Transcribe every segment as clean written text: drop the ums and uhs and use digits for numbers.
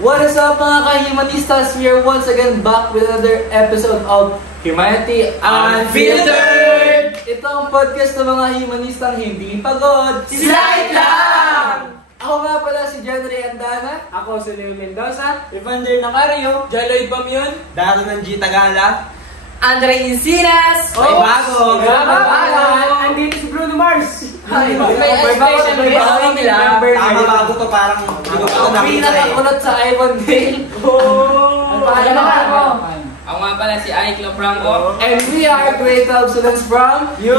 What is up mga ka-humanistas? We are once again back with another episode of Humanity Unfiltered! Ito ang podcast ng mga humanistang hindi pagod. Slide lang! Ako nga pala si January Andana. Ako si Leo Mendoza, Evander Nacario, Jaloy Bamion, Daro ng G. Tagala, Andre Encinas, May Bago, andito si Bruno Mars. Ay, may special guest nila. Tama bago to, parang hindi ko ito nakita eh. Pinakakulot sa Ivan Dale. Ang pangalan mo? Ako nga pala si Ike Lafranco. And we are great love students from Yung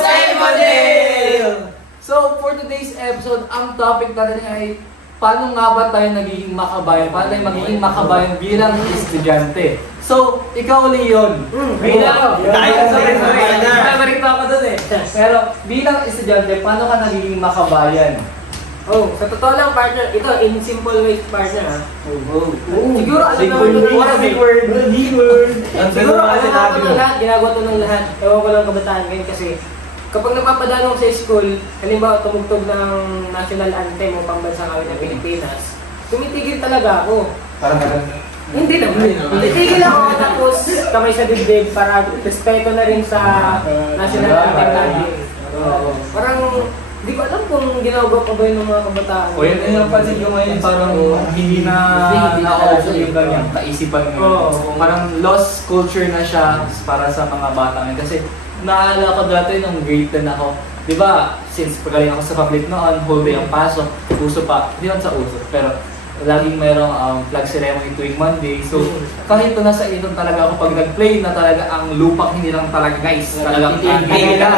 Ivan Dale! So, for today's episode, ang topic natin ay paano nga ba tayo nagiging makabayan? Paano tayo magiging makabayan bilang estudyante? So, ikaw, Leon. Bilang Namarito ako dun eh. Pero, bilang estudyante, paano ka nagiging makabayan? Oh, sa totoo lang partner, ito in simple ways partner ha. Siguro alam Big naman word. ito What a big word. Big word. Siguro alam naman ito ng lahat, ginagawa ito ng lahat. Ewan ko lang kabataan ngayon kasi kapag napapadalo ko sa school, halimbawa tumugtog ng national anthem o pambansang awit ng Pilipinas, tumitigil talaga ako. Parang ganun. Hindi naman. Titigil ako tapos kamay sa dibdib para respeto na rin sa national anthem natin. Parang hindi ko alam kung ginagawa pa ba yun ng mga kabataan. O yan yung pansin ko ngayon, parang hindi na na-also yung ganyang kaisipan ngayon. Parang lost culture na siya para sa mga bata ngayon. Kasi naalala ko dati nung grade 10 ako, di ba, since pagaling ako sa public noon, whole day ang pasok, uso pa, hindi naman sa uso, pero laging mayroong flag ceremony tuwing Monday. So, kahit na nasa iton talaga ako pag nag-play na talaga ang lupak, hindi lang talaga guys. Talagang tigil na.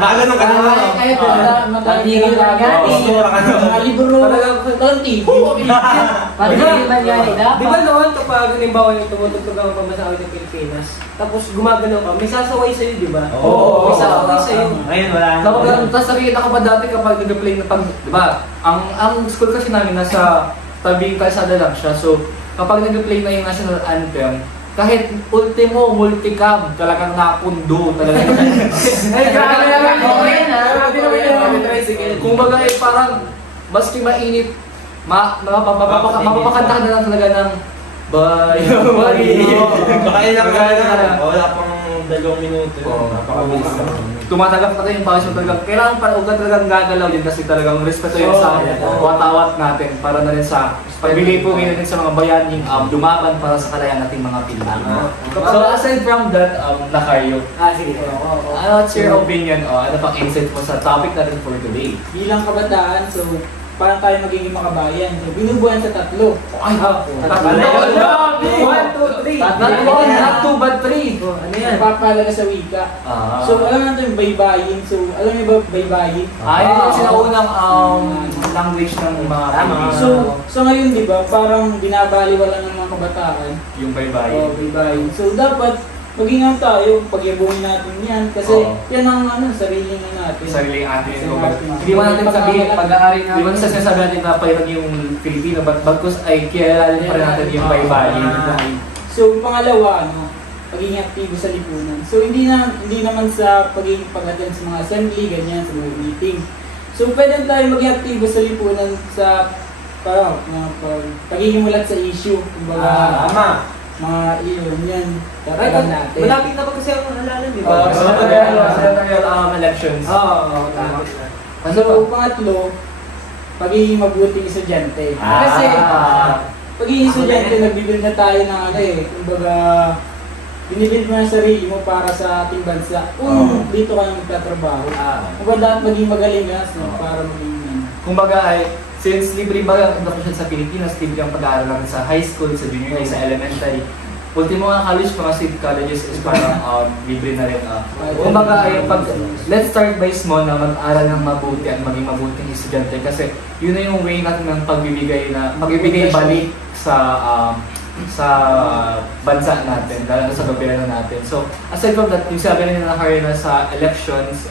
Naalala ka naman. Kahit matigil na gani. Mga libro. Talagang tigil. Matigil man gani. Di ba noon kapag halimbawa yung tumutugtog ang pambansa ng Pilipinas, tapos gumagalaw ka, may sasaway sa'yo, di ba? Oo. May sasaway sa'yo. Ngayon wala na. Tapos nakikita ko pa dati kapag nag-play na pag, di ba, ang school kasi namin nasa tabing kalsada lang siya. So, kapag nag-play na yung national anthem, kahit ultimo, multicam, talagang napundo, talagang Ay, grabe naman ako rin ha. Grabe naman yun. Kung baga eh, parang maski mainit, mapapakanta ka na lang talaga ng Bayo Marino. Baka ilang gana. Wala pang 2 minuto. Napakabilis lang. Tumatagap na yung passion talaga. Kailangan para ugat talagang gagalaw din kasi talagang respeto yun sa watawat natin para na rin sa pagbigay po ngayon din sa mga bayaning lumaban para sa kalayan nating mga Pilipino. So aside from that, Nacario, Sige. what's your opinion o ano pang insight mo sa topic natin for today? Bilang kabataan, so paano tayo magiging makabayan? So binubuhan sa 3. Ay, One, two, three. not 2 but 3. Ano yan? Nagpapalaga sa wika. So alam natin yung baybayin. So alam niyo ba baybayin? Ay, yung sinaunang language ng mga Pilipino. So ngayon di ba parang binabaliwala ng mga kabataan. Yung baybayin. Baybayin. So dapat mag-ingat tayo pag-ibungin natin yan kasi yan ang sarili na natin. Sarili atin. Hindi mo natin sabihin, pag-aari na, hindi mo natin sasabi natin na payag yung Pilipino, but bagkus ay kilala pa rin natin yung baybayin. So pangalawa, pagiging aktibo sa lipunan. So hindi naman sa pagiging pag-attend sa mga assembly, ganyan, sa mga meeting. So pwede tayo maging aktibo sa lipunan sa pagiging mulat sa issue. Kumbaga, mga iyon yan. Tatagan natin. Malapit na ba kasi ang halalan, di ba? Senatorial elections. Oo. So pangatlo, pagiging mabuting estudyante. Kasi pagiging estudyante, nagbibuild na tayo ng kumbaga, binibuild mo ang sarili mo para sa ating bansa. Kung dito ka magtatrabaho. Kung dapat maging magaling ka, para maging Kumbaga ay, since libre ba ang education sa Pilipinas, libre ang pag-aaral natin sa high school, sa junior high, sa elementary. Ultimo nga college, mga state colleges is parang libre na rin. Kumbaga ay, let's start by small na mag-aral ng mabuti at maging mabuting estudyante kasi yun na yung way natin ng pagbibigay balik sa bansa natin, lalo na sa gobyerno natin. So, aside from that, yung sabi na Nacario na sa elections,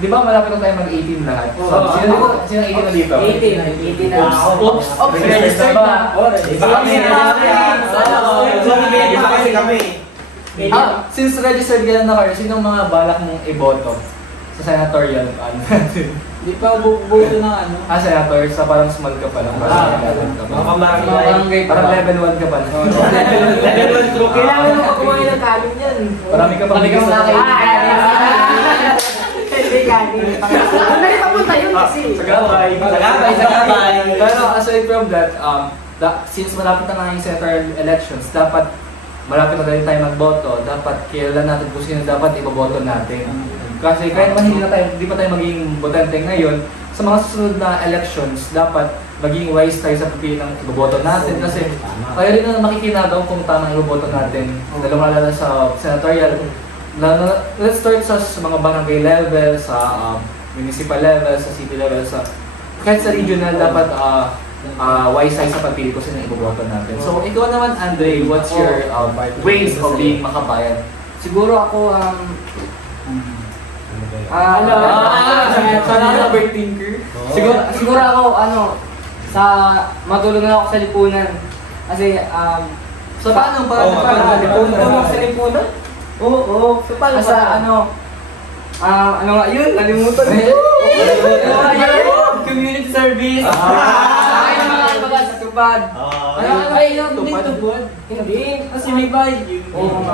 di ba malapit na tayo mag-18 lahat? So, sino 18 na dito? 18 na ako. Oops! Registered na! Since registered ka lang na Nacario, sino mga balak mong iboto sa senatorial natin? Di pa bubuto ng ano. Senator, sa parang small ka pa lang. Mga pambarangay. Parang level 1 ka pa lang. Level 1 true. Kailangan mo kumain ng kanin yan. Marami ka pang bigas na Hindi kanin. Ano na papunta yun kasi? Sa gabay. Sa gabay. Pero aside from that, since malapit na nga yung senatorial elections, dapat malapit na rin tayo magboto, dapat kilala natin kung sino dapat iboboto natin. Kasi kahit man hindi pa tayo maging botante ngayon, sa mga susunod na elections, dapat maging wise tayo sa pagpili ng iboboto natin. Kasi kaya rin na makikinagaw kung tama ang iboboto natin, lalo sa senatorial. Let's start sa mga barangay level, sa municipal level, sa city level, kahit sa regional, dapat wise tayo sa pagpili kung sino ang iboboto natin. So ikaw naman, Andre, what's your ways of being makabayan? Siguro ako, Sana overthinker. siguro ako, matulungan ako sa lipunan. Kasi, So paano sa lipunan? Oo. So, paano ano nga yun? Nalimutan mo. Community service. Ay, mga bagas sa tupad. Tupad? Hindi. Kasi may bayad yun.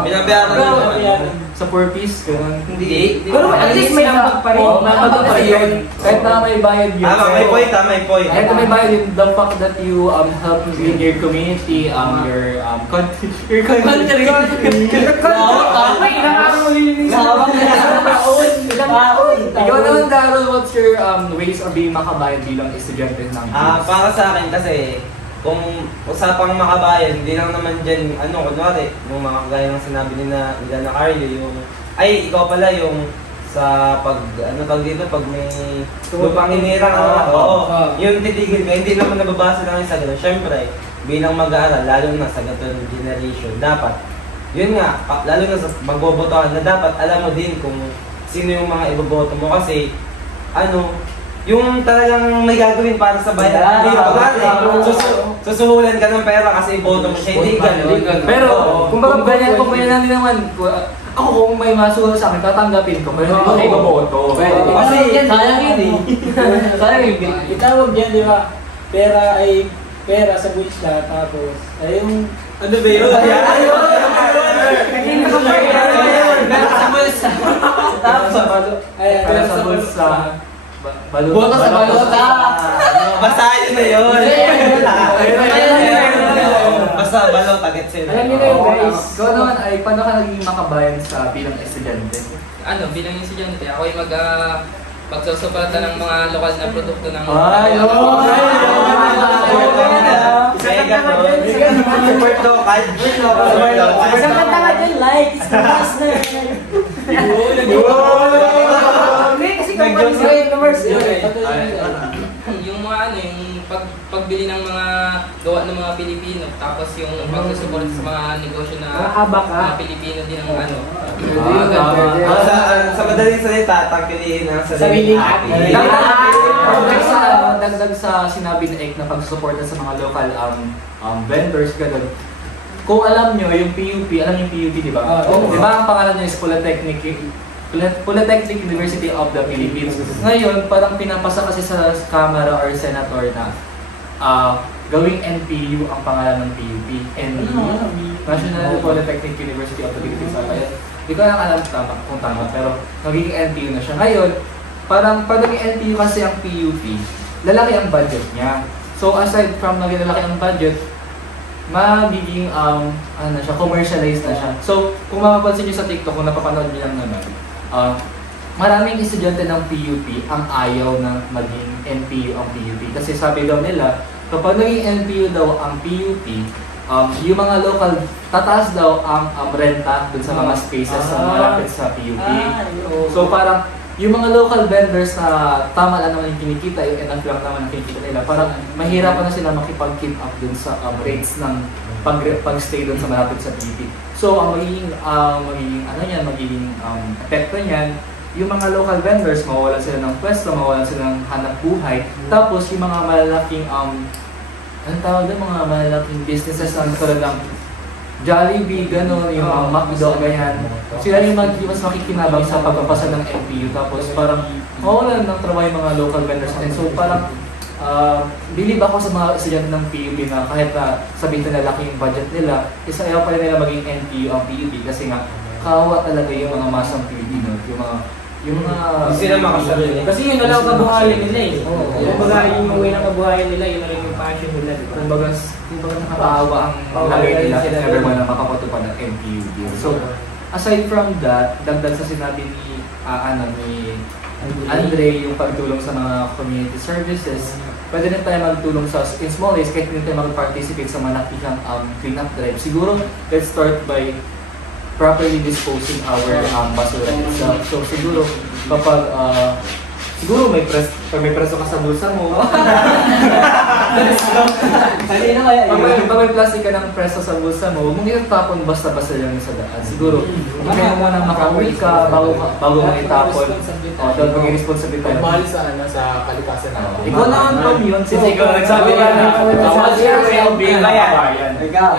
Binabayaran Sa purpose, gano'n. Hindi. Pero at least may ambag pa rin. May ambag pa rin. Kahit na may bayad yun. May point. Kahit na may bayad yun, the fact that you help lead your community, your country. May ilang araw mo lilinis sa habang ilang taon. Ikaw naman, Darrell, what's your ways of being makabayan bilang estudyante ng Para sa akin kasi, kung usapang makabayan, hindi lang naman dyan, kunwari, yung mga kagaya ng sinabi nila na Carlo, ikaw pala yung sa pag may lupang hinirang, yung titigil ka, hindi naman nababasa lang yung sa gano'n. Siyempre, bilang mag-aaral, lalo na sa gano'n generation, dapat, yun nga, lalo na sa magbobotohan na dapat alam mo din kung sino yung mga iboboto mo kasi, yung talagang may gagawin para sa bayan. Susuhulan ka ng pera kasi iboto mo siya, hindi ganun. Pero, kung ganyan natin naman, ako kung may masuhol sa akin, tatanggapin ko, pero hindi ko kayo iboboto. Kasi sayang yun eh. Sayang yun. Itawag yan, di ba? Pera ay pera sa buwis tapos ay yung Ano ba yun? Tapos sa balo. Ayan, sa bulsa. Boto sa balota. Basahin na yun. Basta balota, get sila. Alam niyo na yun, guys. Ikaw naman ay, paano ka naging makabayan sa bilang estudyante? Bilang estudyante, ako ay magsusuporta ng mga lokal na produkto ng Support local. Isang kanta ka dyan, like. Mas na. Hindi, kasi commerce. yung mga yung pagbili ng mga gawa ng mga Pilipino, tapos yung pagsusuporta sa mga negosyo na mga Pilipino din ang Sa madaling salita, tangkiliin ang Sariling atin. Dagdag sa sinabi ni Ek na pagsusuporta sa mga local vendors, gano'n. Kung alam nyo, yung PUP, alam yung PUP, di ba? Di ba ang pangalan nyo is Polytechnic University of the Philippines. Ngayon, parang pinapasa kasi sa Kamara or Senator na gawing NPU ang pangalan ng PUP. National Polytechnic University of the Philippines. Hindi ko lang alam kung tama, pero naging NPU na siya. Ngayon, parang pag naging NPU kasi ang PUP, lalaki ang budget niya. So aside from naging lalaki ang budget, magiging commercialized na siya. So kung mapapansin niyo sa TikTok, kung napapanood niyo lang naman, maraming estudyante ng PUP ang ayaw na maging NPU ang PUP. Kasi sabi daw nila, kapag naging NPU daw ang PUP, yung mga local, tataas daw ang renta dun sa mga spaces na malapit sa PUP. So parang, yung mga local vendors na tama lang naman yung kinikita, yung enough lang naman ang kinikita nila, parang mahirapan na sila makipag-keep up dun sa rates ng pag-stay dun sa malapit sa PUP. So ang magiging epekto niyan, yung mga local vendors, mawawalan sila ng pwesto, mawawalan sila ng hanap buhay. Tapos yung mga malalaking, anong tawag doon, mga malalaking businesses na tulad ng Jollibee, gano'n, yung mga McDo, ganyan. Sila yung mas makikinabang sa pagpapasa ng LPU. Tapos parang mawalan ng trabaho yung mga local vendors natin. So parang believe ako sa mga estudyante ng PUP na kahit na sabihin na laki yung budget nila, isa ayaw pa rin nila maging NPU ang PUP kasi nga kawawa talaga yung mga masang Pilipino, yung mga Hindi sila makasali. Kasi yun na lang ang kabuhayan nila eh. Oo. Kumbaga yung way ng kabuhayan nila, yun na rin yung passion nila. kumbaga nakakaawa ang lagay nila if ever man na makapatupad ng NPU. So, aside from that, dagdag sa sinabi ni Andre, yung pagtulong sa mga community services, pwede rin tayo magtulong in small ways kahit hindi tayo mag-participate sa malakihang clean-up drive. Siguro, let's start by properly disposing our basura itself. So siguro kapag siguro pag may preso ka sa bulsa mo. Kanina kaya pag may plastic ka ng preso sa bulsa mo, huwag mong itatapon basta-basta lang sa daan. Siguro, kaya mo nang makauwi ka bago mo itapon. Dahil mag-responsibility tayo. Mahal sa kalikasan natin. Ikaw naman from yun, since ikaw nagsabi na what's your well-being na kabayan? Ikaw.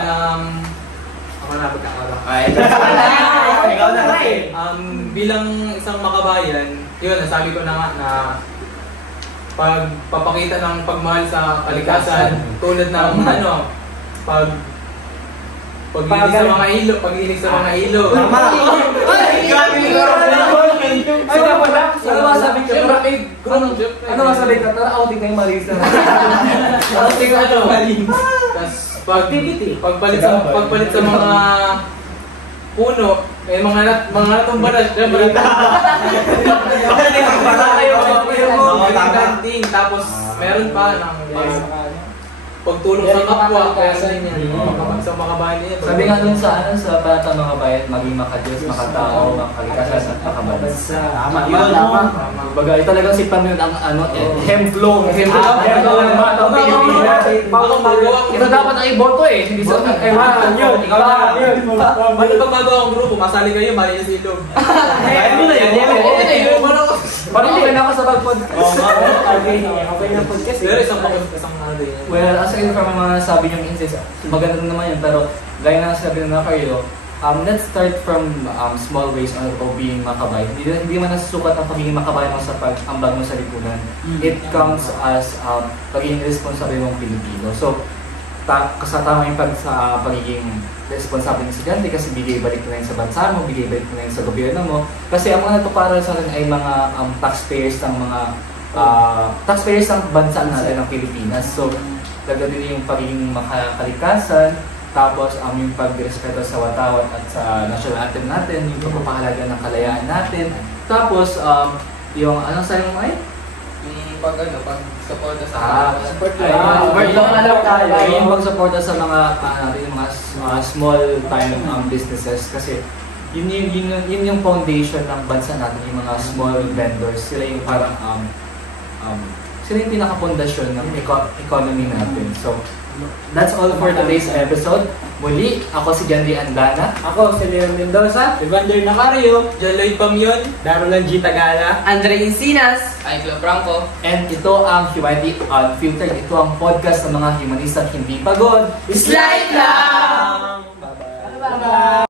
Ako na pagkakaroon. Ikaw na eh. Bilang isang makabayan, yun, nasabi ko na nga na pagpapakita ng pagmahal sa kalikasan, tulad ng pag-inig sa mga ilo, Tama! Ay, wala. Ano masabi ka? Ano masabi ka? Tara, outing na yung malis na. outing Tapos pagpalit sa mga puno, mga natumba na siya. Tapos meron pa ng pagtulong sa kapwa, sa mga bahay niya. Sabi nga dun sa bata mga bayan, maging makadiyos, makatao, makalikasan at makabansa. Tama. Bagay talagang si Pam yun ang hemblong ng batang Pilipinas. Ito dapat ang iboto eh. Hindi sa Yun, ikaw na. Ba't pagbago ang grupo, masali kayo, mali sa ilog. Kaya mo na yun. Parang hindi ka na ako sa pag-podcast. Okay na podcast. Pero isang Well, aside from mga sabi niyong insights, maganda naman yun. Pero gaya na sabi na kayo, let's start from small ways of being makabay. Hindi man nasusukat ang pagiging makabay mo sa pag-ambag mo sa lipunan. It comes as pagiging responsible mong Pilipino. So, kasatama yung sa pagiging responsable ng estudyante kasi bigay-balik na yun sa bansa mo, bigay-balik na yun sa gobyerno mo. Kasi ang mga natuparan sa akin ay mga taxpayers ng bansa natin ng Pilipinas. So, dagdag din yung pagiging makakalikasan, tapos yung pagrespeto sa watawat at sa national anthem natin, yung pagpapahalaga ng kalayaan natin. Tapos, yung anong sayang mo ay? Yung pag-suporta sa Yung pag-suporta sa mga small time businesses kasi yun yung foundation ng bansa natin, yung mga small vendors. Sila yung parang sila yung pinaka-pundasyon ng economy natin. So, that's all for today's episode. Muli, ako si Jandy Andana. Ako si Leon Mendoza, Evander Nacario, Jaloy Pamyon, Darolan G. Tagala, Andre Encinas, Aiko Franco, And ito ang Humanity Unfiltered. Ito ang podcast ng mga humanista at hindi pagod. Slide lang! Bye-bye!